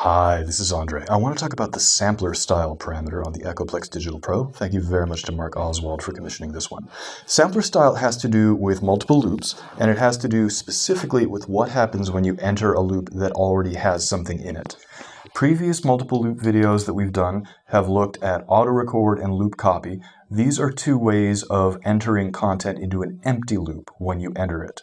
Hi, this is Andre. I want to talk about the sampler style parameter on the Echoplex Digital Pro. Thank you very much to Mark Oswald for commissioning this one. Sampler style has to do with multiple loops, and it has to do specifically with what happens when you enter a loop that already has something in it. Previous multiple loop videos that we've done have looked at auto record and loop copy. These are two ways of entering content into an empty loop when you enter it.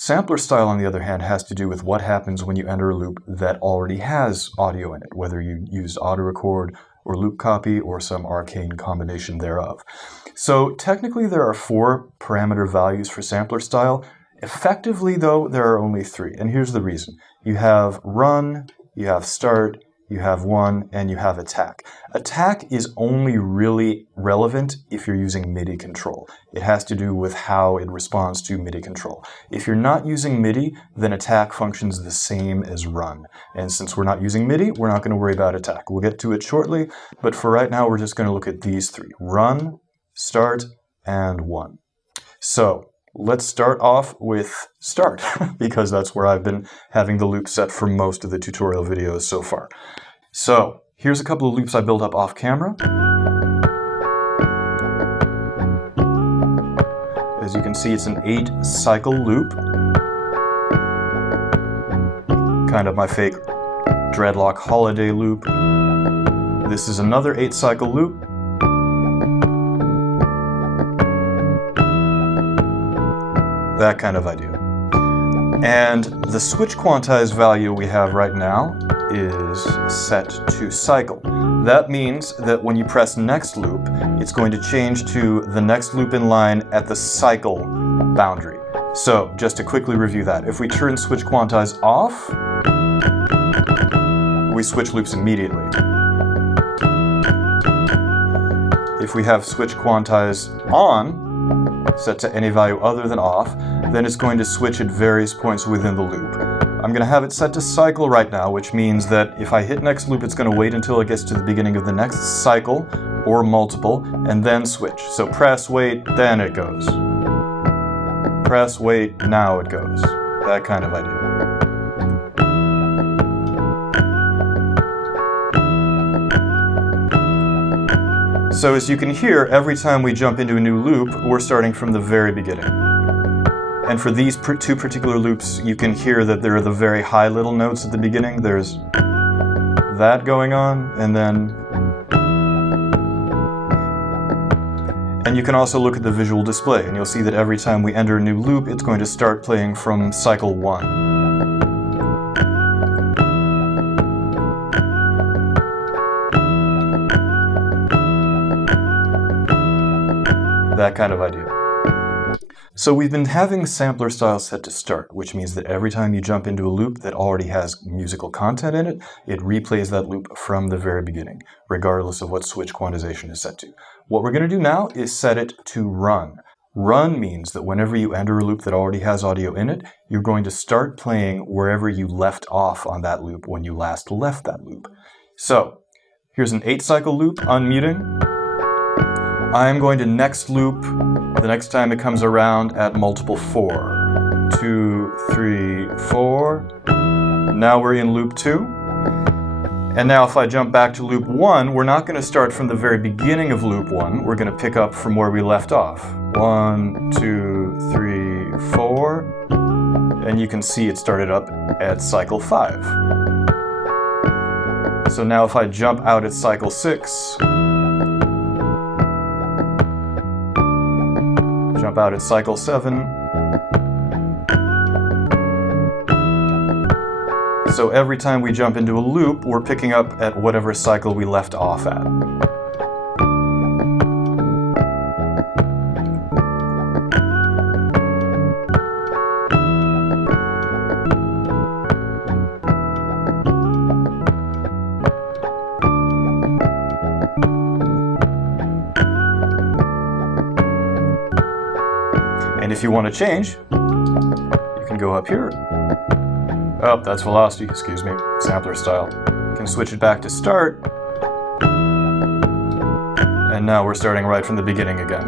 Sampler style, on the other hand, has to do with what happens when you enter a loop that already has audio in it, whether you used auto record or loop copy or some arcane combination thereof. So technically there are 4 parameter values for sampler style. Effectively, though, there are only 3, and here's the reason. You have run, you have start, you have one, and you have attack. Attack is only really relevant if you're using MIDI control. It has to do with how it responds to MIDI control. If you're not using MIDI, then attack functions the same as run. And since we're not using MIDI, we're not going to worry about attack. We'll get to it shortly, but for right now, we're just going to look at these 3. Run, start, and one. So let's start off with start, because that's where I've been having the loop set for most of the tutorial videos so far. So here's a couple of loops I built up off camera. As you can see, it's an 8-cycle loop. Kind of my fake dreadlock holiday loop. This is another 8-cycle loop. That kind of idea. And the switch quantize value we have right now is set to cycle. That means that when you press next loop, it's going to change to the next loop in line at the cycle boundary. So just to quickly review that, if we turn switch quantize off, we switch loops immediately. If we have switch quantize on, set to any value other than off, then it's going to switch at various points within the loop. I'm going to have it set to cycle right now, which means that if I hit next loop, it's going to wait until it gets to the beginning of the next cycle, or multiple, and then switch. So press, wait, then it goes. Press, wait, now it goes. That kind of idea. So as you can hear, every time we jump into a new loop, we're starting from the very beginning. And for these 2 particular loops, you can hear that there are the very high little notes at the beginning. There's that going on, and then... And you can also look at the visual display, and you'll see that every time we enter a new loop, it's going to start playing from cycle 1. That kind of idea. So we've been having sampler style set to start, which means that every time you jump into a loop that already has musical content in it, it replays that loop from the very beginning, regardless of what switch quantization is set to. What we're going to do now is set it to run. Run means that whenever you enter a loop that already has audio in it, you're going to start playing wherever you left off on that loop when you last left that loop. So here's an 8-cycle loop, unmuting. I'm going to next loop the next time it comes around at multiple 4. 2, 3, 4. Now we're in loop 2. And now if I jump back to loop 1, we're not going to start from the very beginning of loop 1. We're going to pick up from where we left off. 1, 2, 3, 4. And you can see it started up at cycle 5. So now if I jump out at cycle 6, jump out at cycle 7. So every time we jump into a loop, we're picking up at whatever cycle we left off at. And if you want to change, you can go up here. Oh, that's velocity, excuse me, sampler style. You can switch it back to start. And now we're starting right from the beginning again.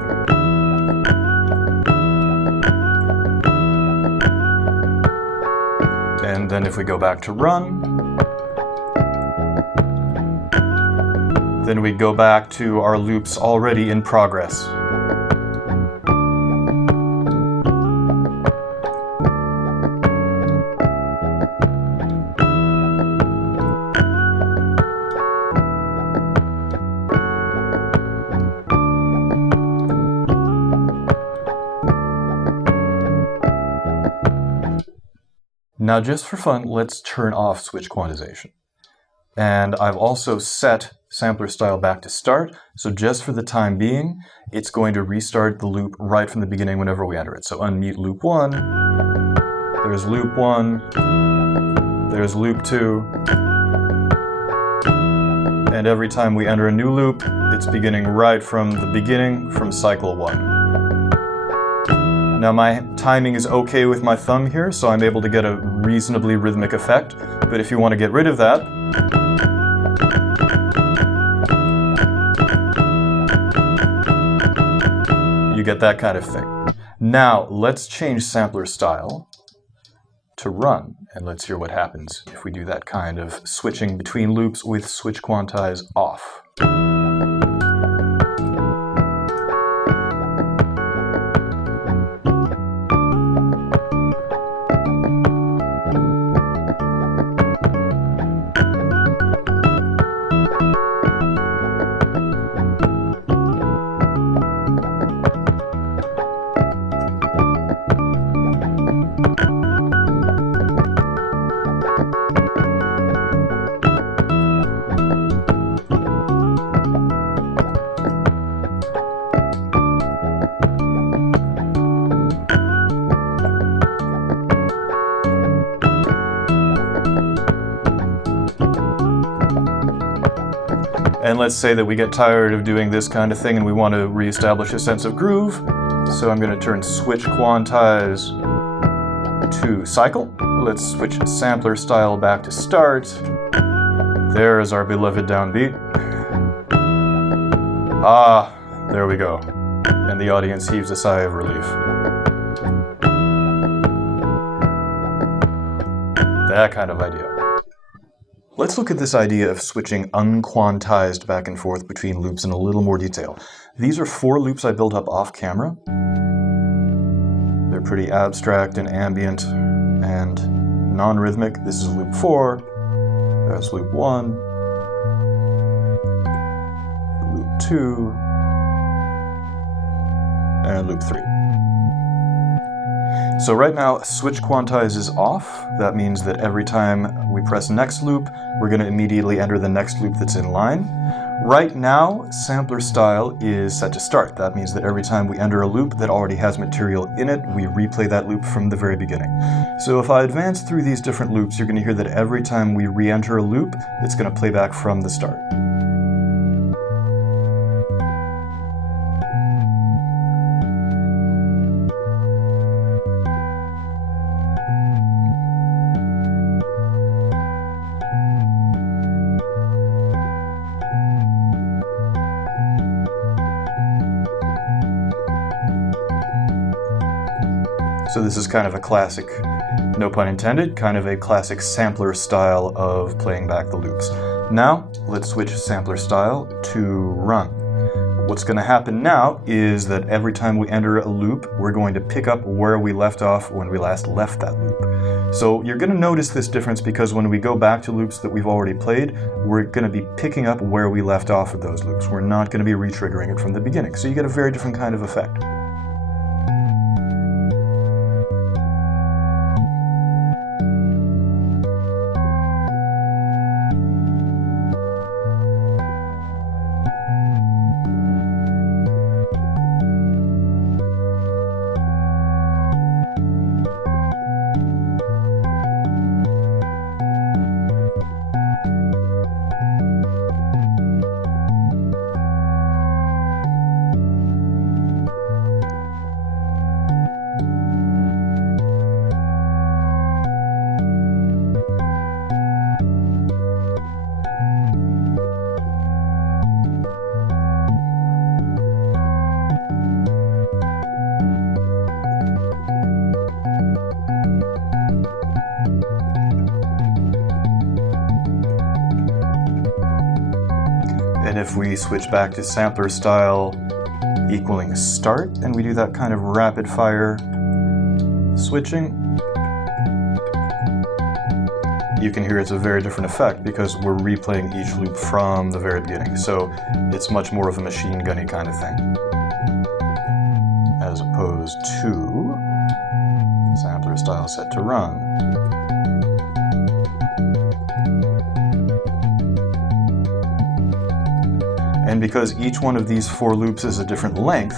And then if we go back to run, then we go back to our loops already in progress. Now just for fun, let's turn off switch quantization. And I've also set sampler style back to start, so just for the time being, it's going to restart the loop right from the beginning whenever we enter it. So unmute loop 1, there's loop 1, there's loop 2, and every time we enter a new loop, it's beginning right from the beginning, from cycle 1. Now my timing is okay with my thumb here, so I'm able to get a reasonably rhythmic effect, but if you want to get rid of that, you get that kind of thing. Now let's change sampler style to run, and let's hear what happens if we do that kind of switching between loops with switch quantize off. And let's say that we get tired of doing this kind of thing and we want to reestablish a sense of groove. So I'm going to turn switch quantize to cycle. Let's switch sampler style back to start. There is our beloved downbeat. Ah, there we go. And the audience heaves a sigh of relief. That kind of idea. Let's look at this idea of switching unquantized back and forth between loops in a little more detail. These are 4 loops I built up off camera. They're pretty abstract and ambient and non-rhythmic. This is loop 4, there's loop 1, loop 2, and loop 3. So right now, switch quantize is off. That means that every time we press next loop, we're going to immediately enter the next loop that's in line. Right now, sampler style is set to start. That means that every time we enter a loop that already has material in it, we replay that loop from the very beginning. So if I advance through these different loops, you're going to hear that every time we re-enter a loop, it's going to play back from the start. So this is kind of a classic, no pun intended, kind of a classic sampler style of playing back the loops. Now, let's switch sampler style to run. What's going to happen now is that every time we enter a loop, we're going to pick up where we left off when we last left that loop. So you're going to notice this difference because when we go back to loops that we've already played, we're going to be picking up where we left off of those loops. We're not going to be re-triggering it from the beginning. So you get a very different kind of effect. if we switch back to sampler style equaling start, and we do that kind of rapid fire switching, you can hear it's a very different effect because we're replaying each loop from the very beginning. So it's much more of a machine gunny kind of thing, as opposed to sampler style set to run. And because each one of these 4 loops is a different length,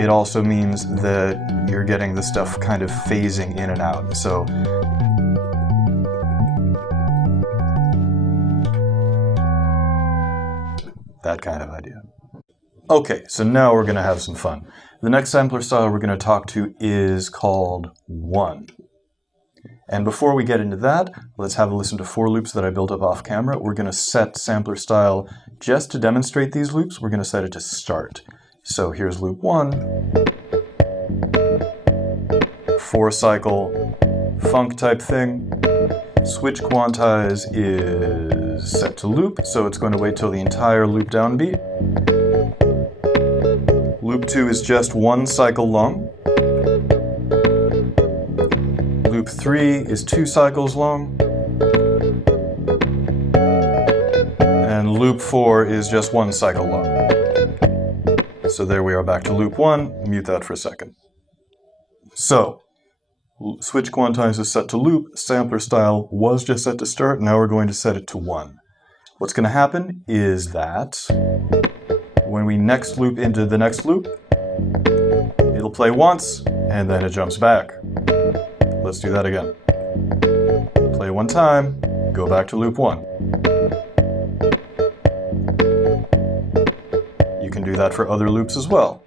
it also means that you're getting the stuff kind of phasing in and out. So that kind of idea. Okay, so now we're going to have some fun. The next sampler style we're going to talk to is called 1. And before we get into that, let's have a listen to 4 loops that I built up off camera. We're going to set sampler style just to demonstrate these loops. We're going to set it to start. So here's loop 1, 4-cycle funk type thing. Switch quantize is set to loop, so it's going to wait till the entire loop downbeat. Loop 2 is just 1 cycle long. Loop 3 is 2 cycles long. And loop 4 is just 1 cycle long. So there we are back to loop 1. Mute that for a second. So, switch quantize is set to loop, sampler style was just set to start, now we're going to set it to 1. What's going to happen is that when we next loop into the next loop, it'll play once, and then it jumps back. Let's do that again. Play 1 time, go back to loop 1. You can do that for other loops as well.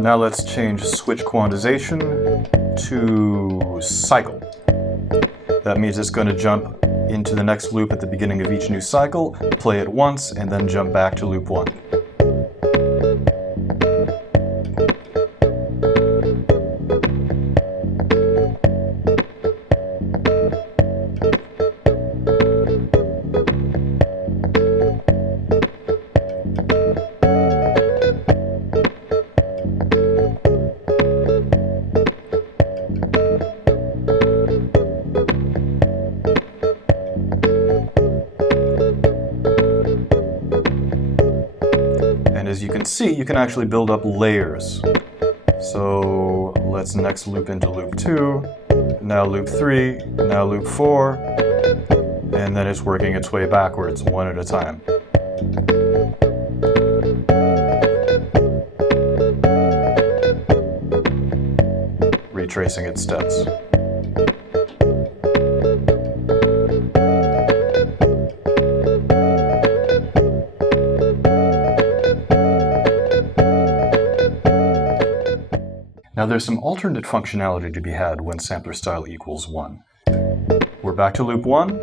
Now let's change switch quantization to cycle. That means it's going to jump into the next loop at the beginning of each new cycle, play it once, and then jump back to loop 1. As you can see, you can actually build up layers. So let's next loop into loop 2, now loop 3, now loop 4, and then it's working its way backwards one at a time. Retracing its steps. Now there's some alternate functionality to be had when sampler style equals 1. We're back to loop 1.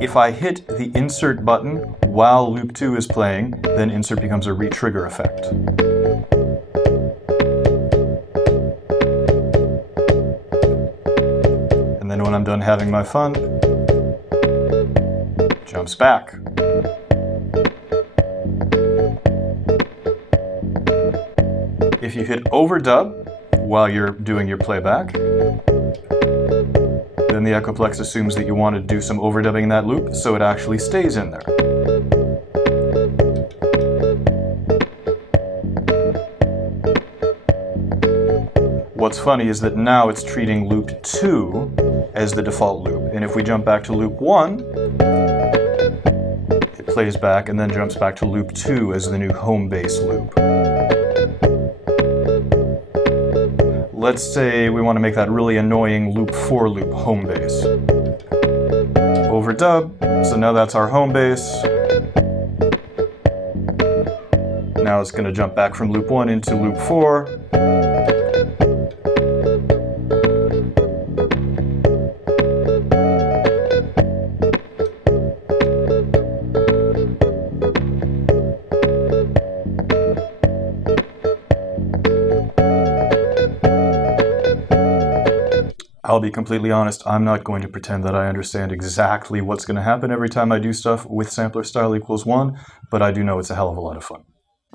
If I hit the insert button while loop 2 is playing, then insert becomes a re-trigger effect. And then when I'm done having my fun, jumps back. If you hit overdub while you're doing your playback, then the Echoplex assumes that you want to do some overdubbing in that loop, so it actually stays in there. What's funny is that now it's treating loop 2 as the default loop, and if we jump back to loop 1, it plays back and then jumps back to loop 2 as the new home base loop. Let's say we want to make that really annoying loop 4 loop home base. Overdub, so now that's our home base. Now it's going to jump back from loop 1 into loop 4. I'll be completely honest, I'm not going to pretend that I understand exactly what's going to happen every time I do stuff with sampler style equals 1, but I do know it's a hell of a lot of fun.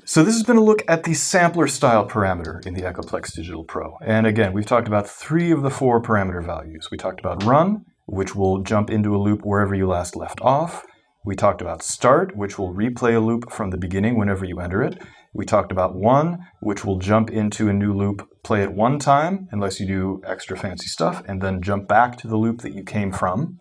So this has been a look at the sampler style parameter in the Echoplex Digital Pro. And again, we've talked about 3 of the 4 parameter values. We talked about run, which will jump into a loop wherever you last left off. We talked about start, which will replay a loop from the beginning whenever you enter it. We talked about 1, which will jump into a new loop, play it 1 time, unless you do extra fancy stuff, and then jump back to the loop that you came from.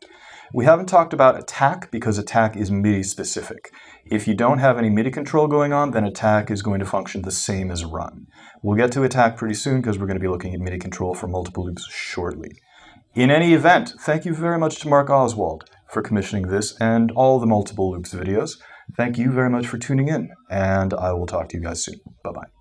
We haven't talked about attack because attack is MIDI specific. If you don't have any MIDI control going on, then attack is going to function the same as run. We'll get to attack pretty soon because we're going to be looking at MIDI control for multiple loops shortly. In any event, thank you very much to Mark Oswald for commissioning this and all the multiple loops videos. Thank you very much for tuning in, and I will talk to you guys soon. Bye-bye.